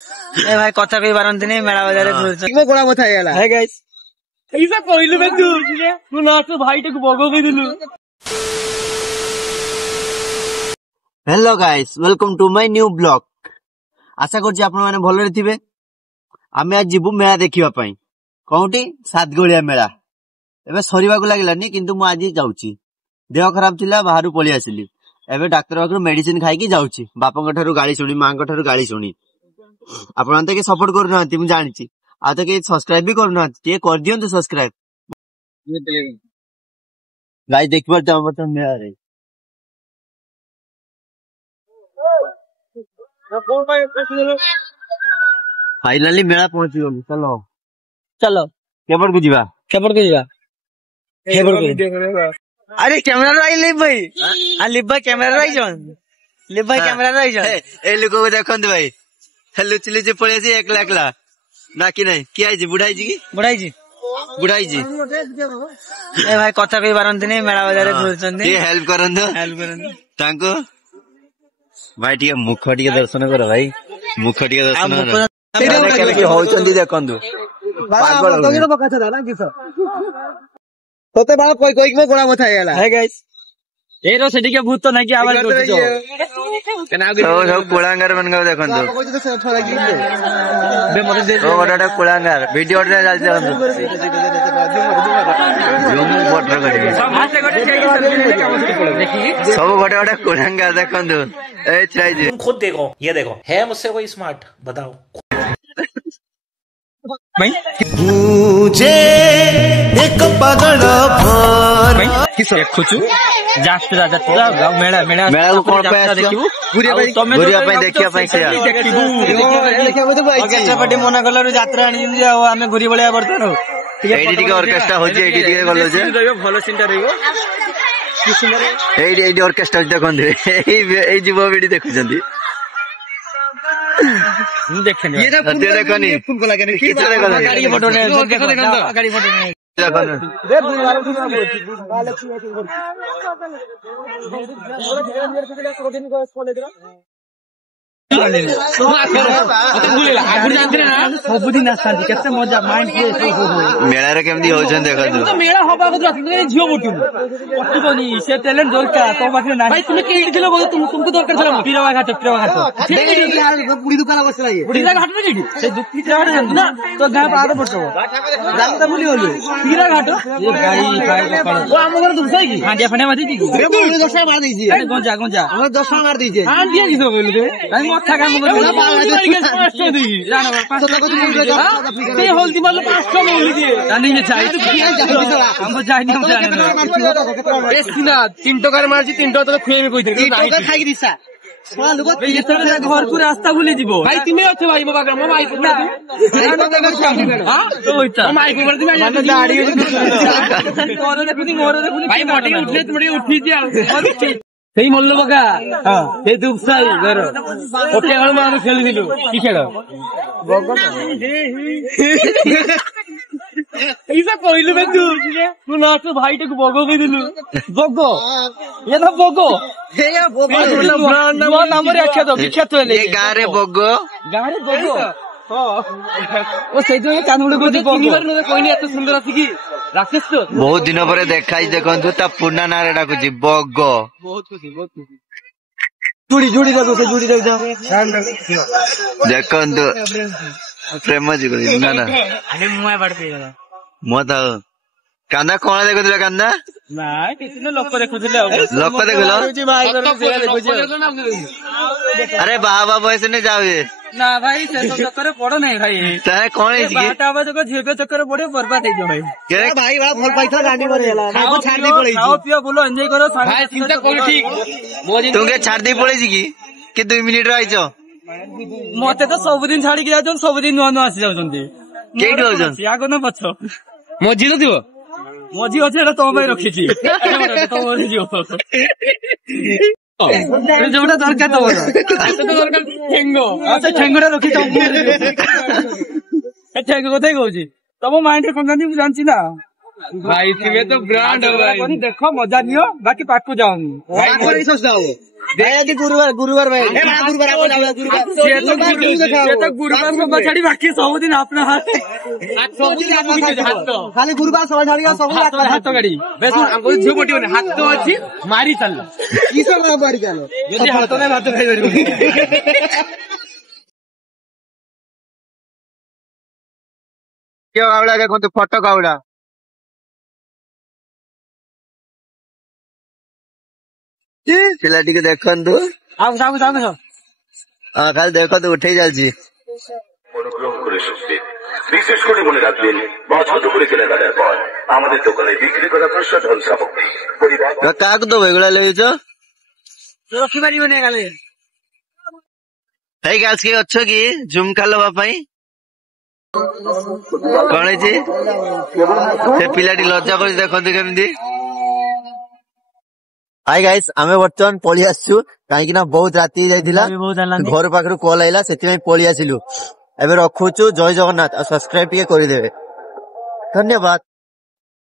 ए भाई कथा कही पारती नहीं मेला बजार गोड़ा मथा है हाय गाइस ऐसा कहलु बे तू ना तो भाई टे को बगो के दिलु। Hello guys welcome to my new blog. आशा करछि आपण माने भलरे थिबे। आमे आज जिबु मेला देखिबा पई कोउटी सातगोलिया मेला एबे सरीबा को लागलानी किंतु मु आज जाउची देह खराब थिला बाहरु पळि आसिली एबे डॉक्टर बाकरो मेडिसिन खाई की जाउची बापा ठारू गाली सुनी मां ठारू गाली सुनी आपण के सपोर्ट करू ना मु जानिची आ तो के सब्सक्राइब भी करू ना के कर दियंतु सब्सक्राइब गाइस देख पर तो मेला रे फाइनली मेला पहुंची गलु चलो चलो केपड़ को जीवा अरे कैमरा राई भाई लिबा कैमरा राई जन लिबा कैमरा राई जन ए लोग को देखंत भाई हेलो चली जे पळे जे एकला एकला ना कि नहीं किया जी बुढ़ाई जी बुढ़ाई जी ए भाई कथा कही पारती नहीं मेला बजार घुरचंदी ये हेल्प करन तांको भाई टिके मुख टिके दर्शन कर भाई मुख टिके दर्शन केलकी होचंदी देखंदु पागल हो गयो पका था ना किस तोते बा कोई कोई में गोड़ा मथा है हाय गाइस ए रो सेठी के भूत तो नहीं कि आवाज करछो केना सब कुलांगार मन का देखंदु बे मते दे ओ गोटा कुलांगार वीडियो रे जाल चलंदु जूम बटर करी सब गोटा कुलांगार देखंदु ए छाई जी तुम खुद देखो ये देखो है मुझसे कोई स्मार्ट बताओ भाई मुझे एक पागल किस देखुछु जात्रा जात्रा मेला मेला मेला को कोन पे देखिबु गुरिया पे देखिया पे से देखिबु ऑर्केस्ट्रा पार्टी मना कलर यात्रा आनी जे हमें घुरी बळिया बर्तन एडी टिके ऑर्केस्ट्रा होजे एडी टिके गलो जे रहियो भलो सीनटा रहियो कि सुंदर एडी एडी ऑर्केस्ट्रा देखंदे ए जीवो वीडियो देखुचंदी देखने ये देखनी फुल को लागे नहीं किछ देखो गाड़ी के फोटो ने देखो गाड़ी फोटो ने रे बुलवार को मेला रे केमदी होचन देखो तो मेला होबा को झियो बोटू पटुबनी से टैलेंट दरकार तो बाकी ना भाई तुम केडी थिलो बोल तुमको दरकार छला पीरवा घाट पूरी दुकान बसला ये पीरवा घाट में जेडी से दुखी घाट जान ना तो गाय पार पटो जानता बोली होली पीरवा घाट ये गाई खाए वो हम घर दुसई की हांडिया फने मार दी रे बोल 10 मार दीजिए अरे गोंजा हम 10 मार दीजिए हांडिया की तो बोल दे भाई मक्खा काम कर 500 दी जानो 500 ते होलती मतलब 500 में होली दे जानी में चाहिए हमको जानी हम जाने ए सिना 3 टका मारছি 3 टका तो खुए में कोई दे टका खाई दिसा सोना लोग ये तरह घर को रास्ता भूली जीवो भाई तुमे अच्छे भाई बाबा ग्राम माई को हां तो होता माई को करती मैं दाढ़ी भाई मोटी उठले तुमड़ी उठी जा सेही मल्ल बका हां से दुपसाई घर ओटे गळ मानु खेलिदिलु की खेल ऐसा कहलु बे तू ना तो भाई टे को बगो के दिलु बगो ये ना बगो हे या बोबा ब्रांड नाम रे आख्या तो विख्यात है ये गारे बगो ओ से जो कानूड़ को तीनबार न कोई नहीं एत सुंदर अछि की राकेश तो बहुत दिन परे देखाई देखंतु ता पुना नारे डाकुची बगो बहुत खुशी जुड़ी देखो देखंतु प्रेम जी को ना ना अरे मुआ पड़ते गला मत कांदा कोन देखुथिला कांदा ना किसी ने लोक देखुथिले लोक देखलो भाई करो से देखो अरे बाबा बयस ने जावे ना भाई से तो चक्कर पड़ो नहीं भाई तारे कोन है जी बाटा बजे को झिरके चक्कर पड़े बर्बाद हो जाए के भाई बड़ा फल पैसा गाड़ी मरेला खाओ छाड़ दी पड़े खाओ पियो बोलो एंजॉय करो भाई चिंता कोई ठीक तुमके छाड़ दी पड़े जी कि 2 मिनिट रहिचो मते तो सब दिन छाड़ी के जाजन सब दिन नुआ नुआ आसी जाउछन्ती केडी होजन यागो न पछो मजी तो दियो मजी अछि एटा तो भाई रखिछि तो मोर जियो जोटा दरकार तो दरकार ठेंगो अच्छा ठेंगोटा रखि तो ए ठेंगो कथै कहउछि तब माइंड रे कोन जानि जानछि ना भाई तुम्हें तो ब्रांड हो भाई। देखो मजा नहीं हो बाकी पाक को जाऊंगी सस्ता हो गुरुवार भाई गुरुवार को बचाड़ी बाकी सबुदिन अपना हाथ खाली गुरुवार सब छाड़ी हाथ गाड़ी बेस हमको झियो पटी हाथ तो अच्छी मारी चल मारी चलो यदि हाथ नहीं भात खाई कावड़ा देखो फटो कावड़ा ପିଲାଟିକେ ଦେଖନ୍ତୁ ଖାଲି ଦେଖନ୍ତୁ ଉଠେଇ ଚାଲିଛି অনুগ্রহ করে শুনবেন বিশেষ করে মনে রাখবেন বা ছোট করে কেনাকাটার পর আমাদের দোকানে বিক্রি করা প্রসাধন সামগ্রী କାହାକୁ ଦବ ଏଗୁଡା ଲେଇଛ ରଖିପାରିବନି କାଲି ହେଇ ଗାର୍ଲସ କିଏ ଅଛ କି ଝୁମକା ଲବା ପାଇଁ କଣ ହେଇଛି ସେ ପିଲାଟି ଲଜ୍ଜା କରି ଦେଖନ୍ତୁ କେମିତି हाय गाइस आमे वर्तमान पळी आसछु काहेकि ना बहुत राती जाइथिला घर पाखरु कॉल आइला सेति में पळी आसिलु एबे रखुछु जय जगन्नाथ सब्सक्राइब के करि देबे धन्यवाद।